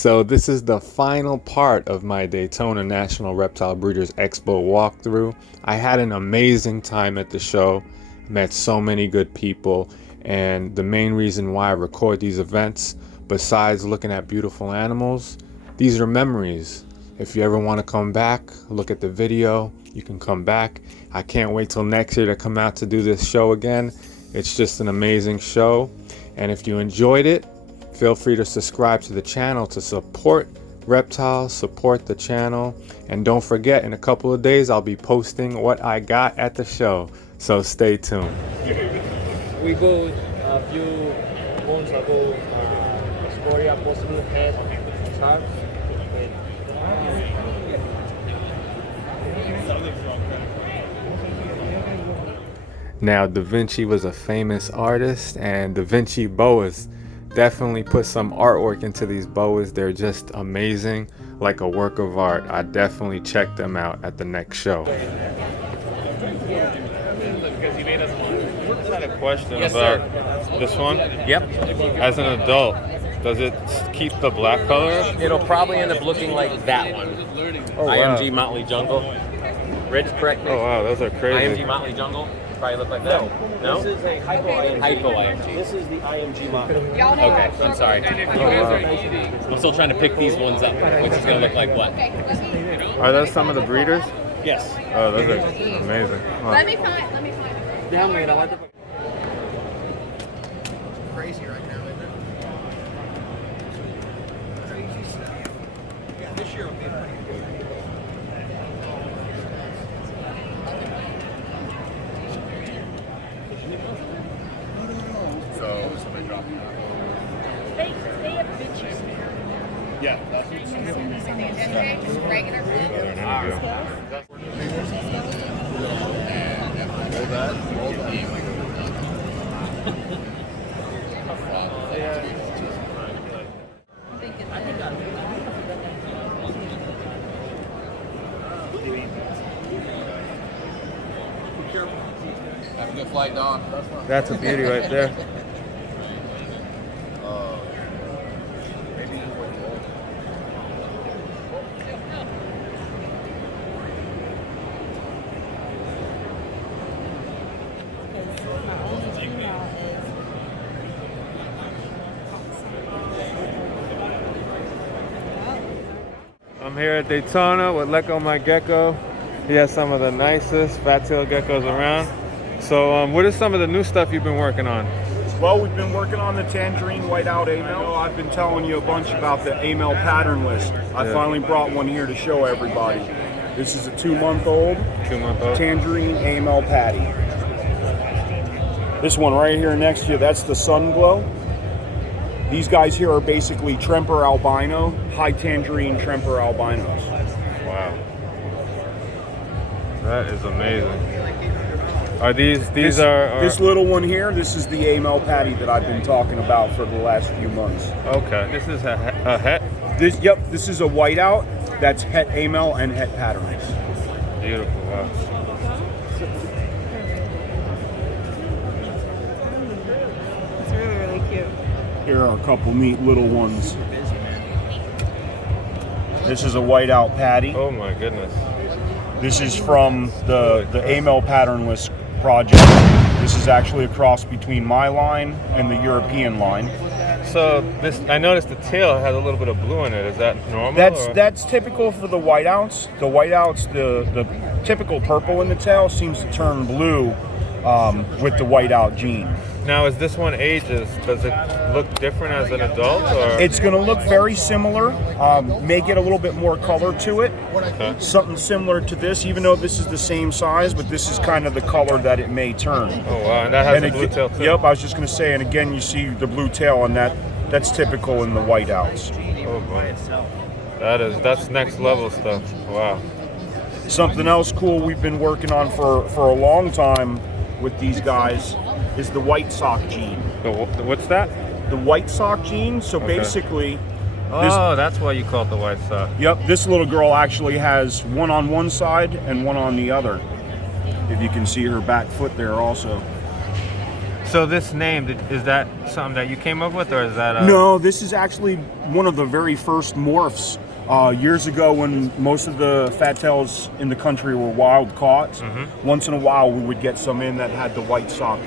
So this is the final part of my Daytona National Reptile Breeders Expo walkthrough. I had an amazing time at the show, met so many good people, and the main reason why I record these events, besides looking at beautiful animals, these are memories. If you ever want to come back, look at the video, you can come back. I can't wait till next year to come out to do this show again. It's just an amazing show. And if you enjoyed it, feel free to subscribe to the channel to support reptiles, support the channel. And don't forget, in a couple of days, I'll be posting what I got at the show. So stay tuned. We go a few months ago, explore a possible head shark. Now, Vinchi was a famous artist, and Vinchi Boas definitely put some artwork into these boas. They're just amazing, like a work of art. I definitely check them out at the next show. I had a question about this one. Yep. As an adult, does it keep the black color? It'll probably end up looking like that one. Oh, wow. IMG Motley Jungle. Rich, correct me. Oh wow, those are crazy. IMG Motley Jungle. Probably look like that. No? This is a hypo IMG. Hypo IMG. This is the IMG model. Okay, I'm sorry. I'm still trying to pick these ones up, which is going to look like what? Are those some of the breeders? Yes. Oh, those are amazing. Wow. Let me find Down, man. I like the... Crazy right now, isn't it? Crazy stuff. Yeah, this year will be pretty good. So somebody dropped me off. They have Vinchi. Yeah, that's Just regular food. Have a good flight, Don. That's a beauty right there. I'm here at Daytona with Leckomy Gecko. He has some of the nicest fat-tailed geckos around. So what is some of the new stuff you've been working on? Well, we've been working on the tangerine whiteout amel. I've been telling you a bunch about the amel pattern list. I finally brought one here to show everybody. This is a 2-month-old tangerine amel patty. This one right here next to you, that's the Sun Glow. These guys here are basically Tremper albino, high tangerine Tremper albinos. Wow. That is amazing. Are these This little one here, this is the amel patty that I've been talking about for the last few months. Okay. This is a het? This is a whiteout. That's het amel and het patterns. Beautiful. Wow. It's really, really cute. Here are a couple neat little ones. This is a whiteout patty. Oh my goodness. This is from the amel patternless project. This is actually a cross between my line and the European line. So this, I noticed the tail has a little bit of blue in it. Is that normal? That's typical for the whiteouts. The whiteouts, the typical purple in the tail seems to turn blue with the whiteout gene. Now, as this one ages, does it look different as an adult? Or? It's going to look very similar, may get a little bit more color to it. Okay. Something similar to this, even though this is the same size, but this is kind of the color that it may turn. Oh wow, and that has a blue tail too? Yep, I was just going to say, and again, you see the blue tail, and that's typical in the whiteouts. Oh boy. That's next level stuff. Wow. Something else cool we've been working on for a long time with these guys is the white sock gene. What's that? The white sock gene. So basically, that's why you call it the white sock. Yep, this little girl actually has one on one side and one on the other. If you can see her back foot there also. So this name, is that something that you came up with, or is that No, this is actually one of the very first morphs. Years ago, when most of the fat tails in the country were wild caught, once in a while we would get some in that had the white sock.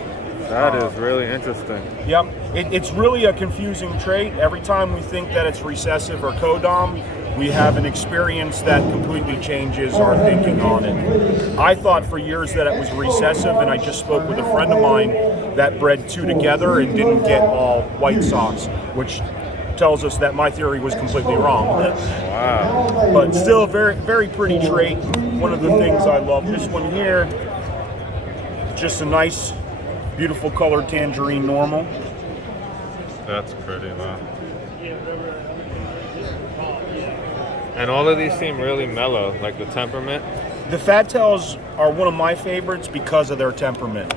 That is really interesting. Yep, it's really a confusing trait. Every time we think that it's recessive or codom, we have an experience that completely changes our thinking on it. I thought for years that it was recessive, and I just spoke with a friend of mine that bred two together and didn't get all white socks, which tells us that my theory was completely wrong. Wow. But still, very, very pretty trait. One of the things I love. This one here, just a nice, beautiful colored tangerine normal. That's pretty, wow. And all of these seem really mellow, like the temperament. The fat tails are one of my favorites because of their temperament.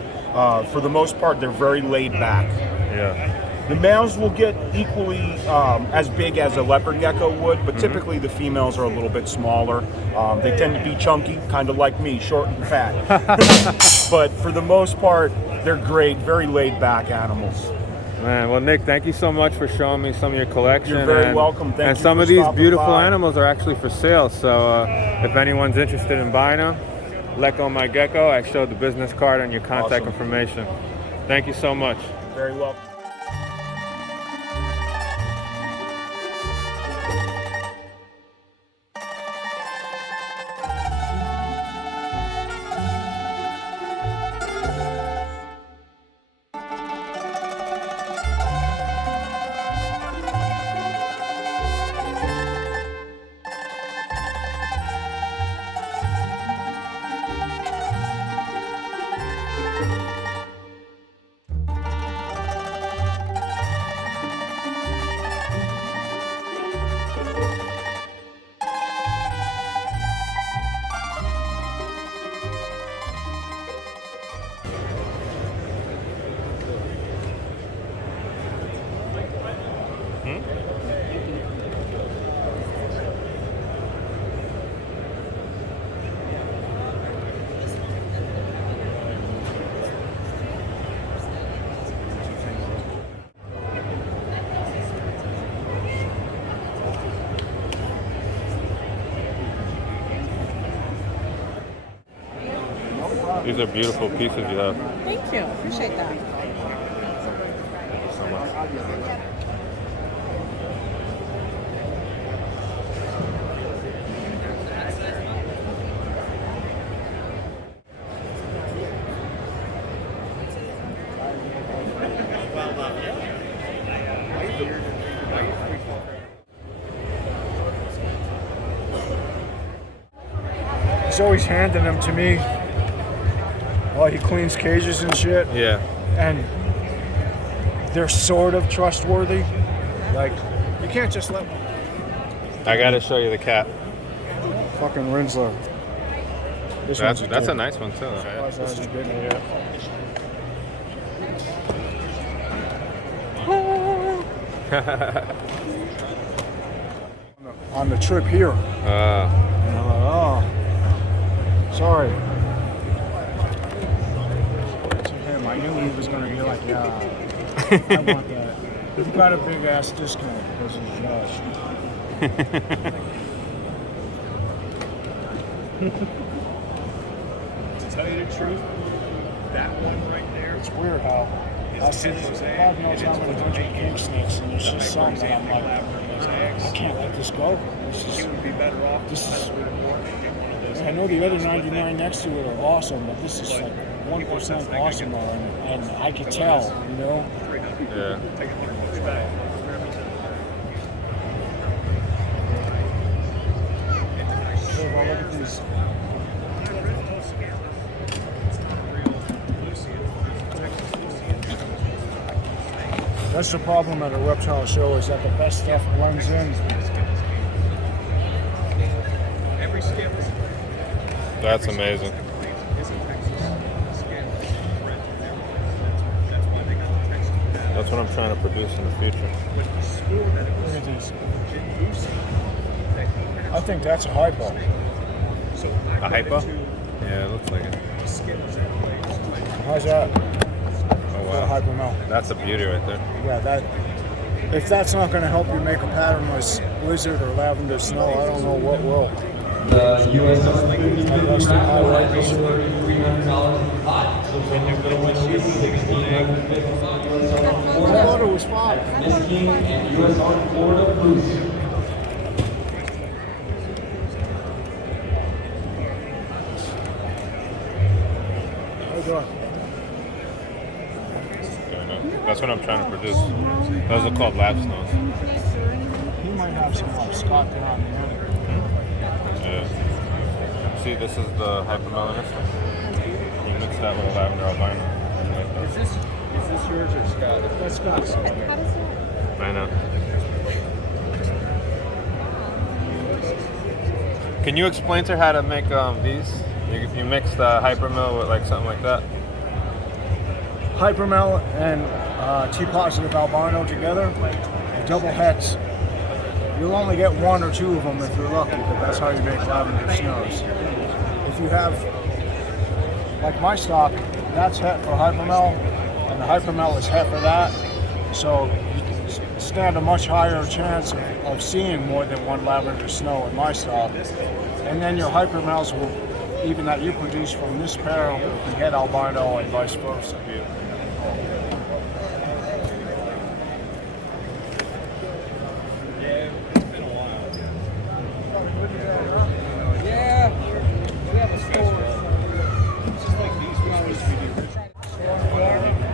For the most part, they're very laid back. Yeah. The males will get equally as big as a leopard gecko would, but typically the females are a little bit smaller. They tend to be chunky, kind of like me, short and fat. But for the most part, they're great, very laid back animals. Man, well, Nick, thank you so much for showing me some of your collection. You're very welcome. Thank and you some for of these stopping beautiful by. animals are actually for sale. So if anyone's interested in buying them, Leckomy Gecko. I showed the business card and your contact information. Thank you so much. Very welcome. These are beautiful pieces you have. Thank you. Appreciate that. Thank you so much. He's always handing them to me while he cleans cages and shit. Yeah. And they're sort of trustworthy. Like, you can't just let I gotta show you the cat. fucking Rinsler. This one's That's a dope. nice one too. This is good, yeah. On the trip here. And I'm like, oh, sorry. To him, I knew he was going to be like, yeah, I want that. You got a big ass discount because of Josh. To tell you the truth, that one right there. It's weird how I see God knows how many bunch of Kingsnakes, and there's just some that I'm like, I can't let this go. You would be better off. This is. I know the other 99 next to it are awesome, but this is like 1% awesomer, and I could tell, you know. Yeah. Take $100 back. So if I look at these, that's the problem at a reptile show, is that the best stuff blends in. That's amazing. That's what I'm trying to produce in the future. Look at these. I think that's a hypo. A hypo? Yeah, it looks like it. How's that? Oh for a hypermel. That's a beauty right there. Yeah, that. If that's not going to help you make a patternless blizzard or lavender snow, I don't know what will. The U.S. Open That's the highlight. $300 pot. So someone's going to win you 16 I thought it was 5. Miss King and U.S. Open Florida Bruce. That's what I'm trying to produce. Those are called lab snows. He might have some like Scott there on the end. Yeah. See, this is the hypermelanist. You mix that with a lavender albino. Is this yours or Scott? That's Scott's. I know. Can you explain to her how to make these? You mix the hypermel with like something like that? Hypermel and T-positive albino together, double heads. You'll only get 1 or 2 of them if you're lucky, but that's how you make lavender snows. If you have, like my stock, that's het for hypermel, and the hypermel is het for that, so you stand a much higher chance of seeing more than 1 lavender snow in my stock. And then your hypermels will, even that you produce from this pair, will be het albino and vice versa.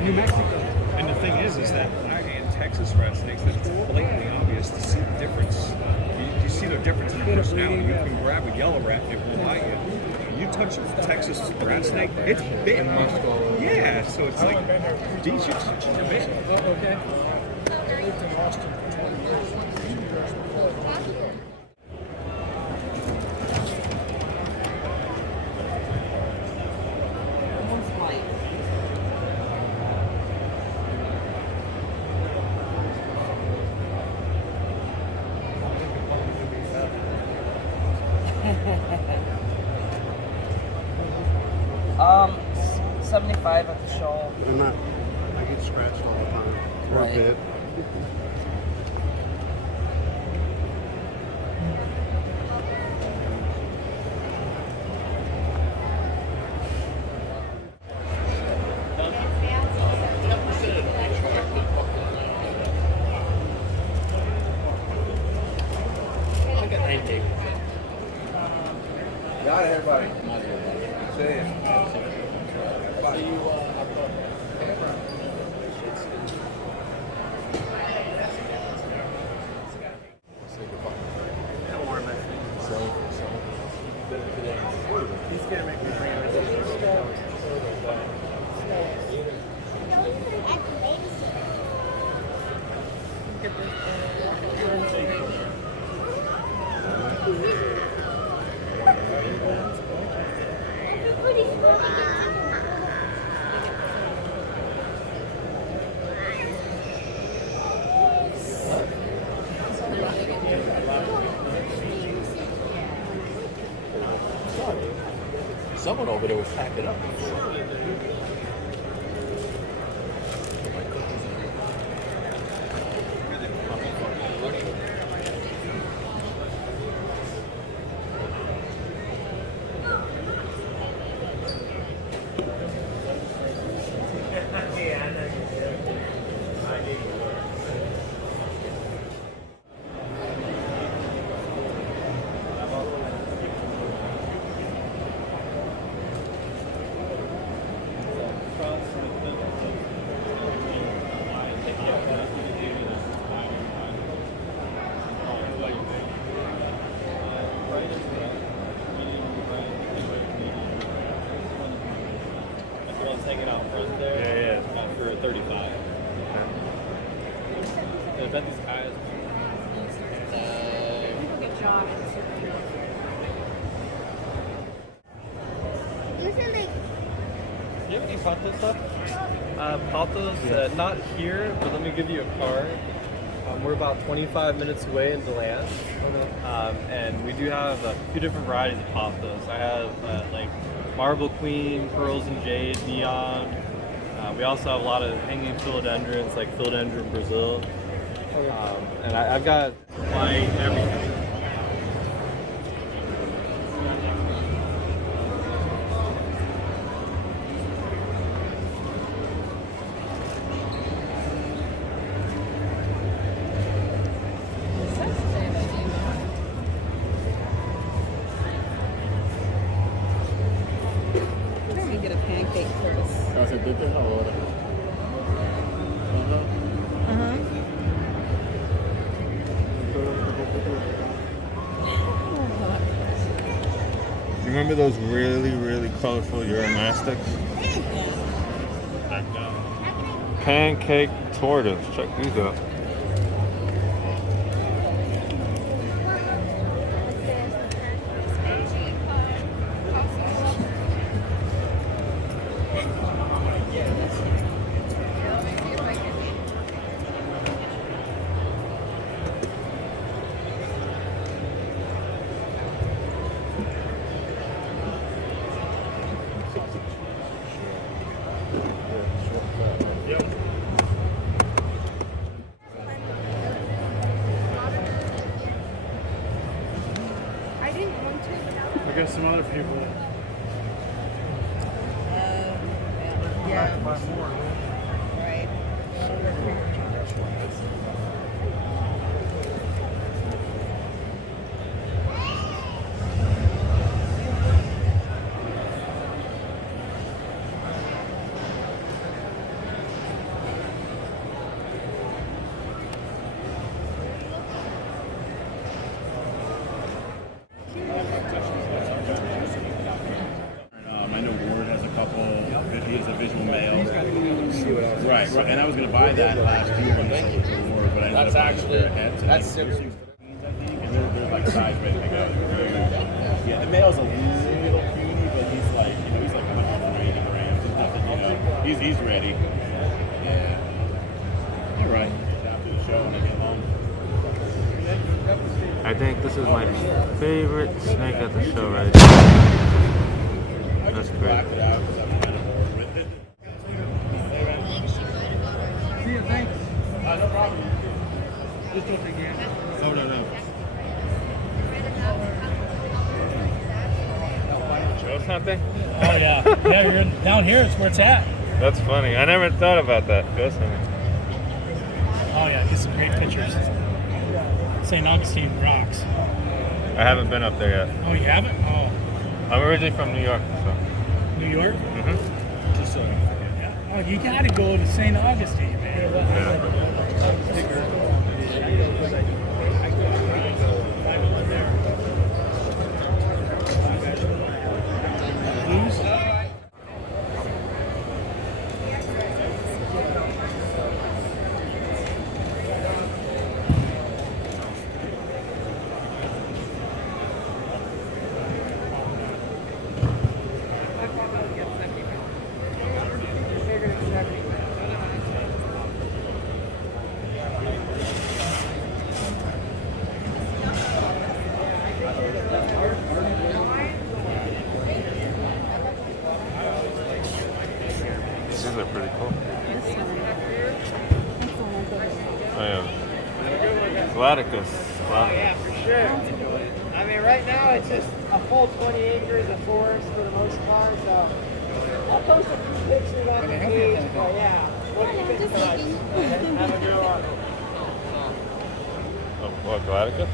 New Mexico. And the thing is that black and Texas rat snakes, it's blatantly obvious to see the difference. You see the difference in their personality. You can grab a yellow rat and it will bite you. You touch a Texas rat snake, it's bitten. Yeah, so it's like, these shit's bit. Okay. Um, 75 at the show. I'm not. I get scratched all the time. Right. A bit. Got it, everybody. See ya. Someone over there was packing up. Hanging out front there. Yeah. About for 35. I bet these guys. Good job. Do you have any Pato stuff? Patos, not here, but let me give you a card. We're about 25 minutes away in DeLand. And we do have a few different varieties of Patos. I have like Marble Queen, Pearls and Jade, Neon, We also have a lot of hanging philodendrons, like philodendron Brazil. And I've got like everything. Let me get a pancake first. You remember those really colorful Uromastics? Pancake tortoise. Check these out. I got some other people. Yeah. Right. I know Ward has a couple. He has a visual male. Right. And I was going to buy that last year when I sold to Ward, but I ended up buying a pair of heads. That's super. I think, and they're like size ready to go. Yeah, the male's a little puny, but he's like, he's like 180 grams. There's nothing, he's ready. Yeah. All right. After the show when I get home. I think this is my favorite snake at the show right here. That's great. See you, thanks. No problem. Just don't take it. Oh, no. Show something? Oh yeah. Yeah, you're down here is where it's at. That's funny. I never thought about that. Go something. Oh yeah, get some great pictures. St. Augustine rocks. I haven't been up there yet. Oh, you haven't? Oh. I'm originally from New York, so. New York? Mm-hmm. Just yeah. Oh, you gotta go to St. Augustine, man. Blues? These are pretty cool. Oh yeah. Gladicus. Yeah, for sure. I mean, right now it's just a full 20 acres of forest for the most part, so I'll post a few pictures on the page, but yeah, we'll keep it in touch. Have a good one. Oh, what, Gladicus?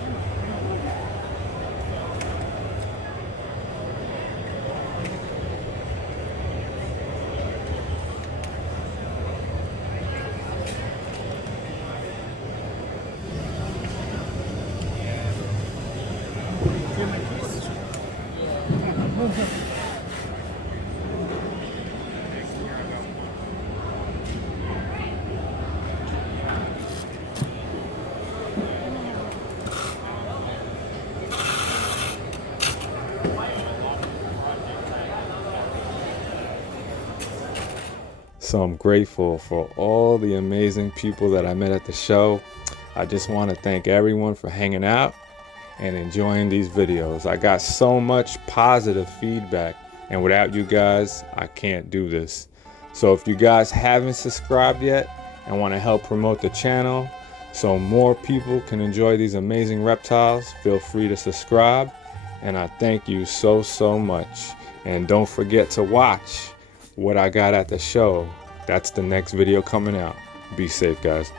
So I'm grateful for all the amazing people that I met at the show. I just want to thank everyone for hanging out and enjoying these videos. I got so much positive feedback, and without you guys, I can't do this. So if you guys haven't subscribed yet and want to help promote the channel so more people can enjoy these amazing reptiles, feel free to subscribe. And I thank you so much. And don't forget to watch what I got at the show. That's the next video coming out. Be safe, guys.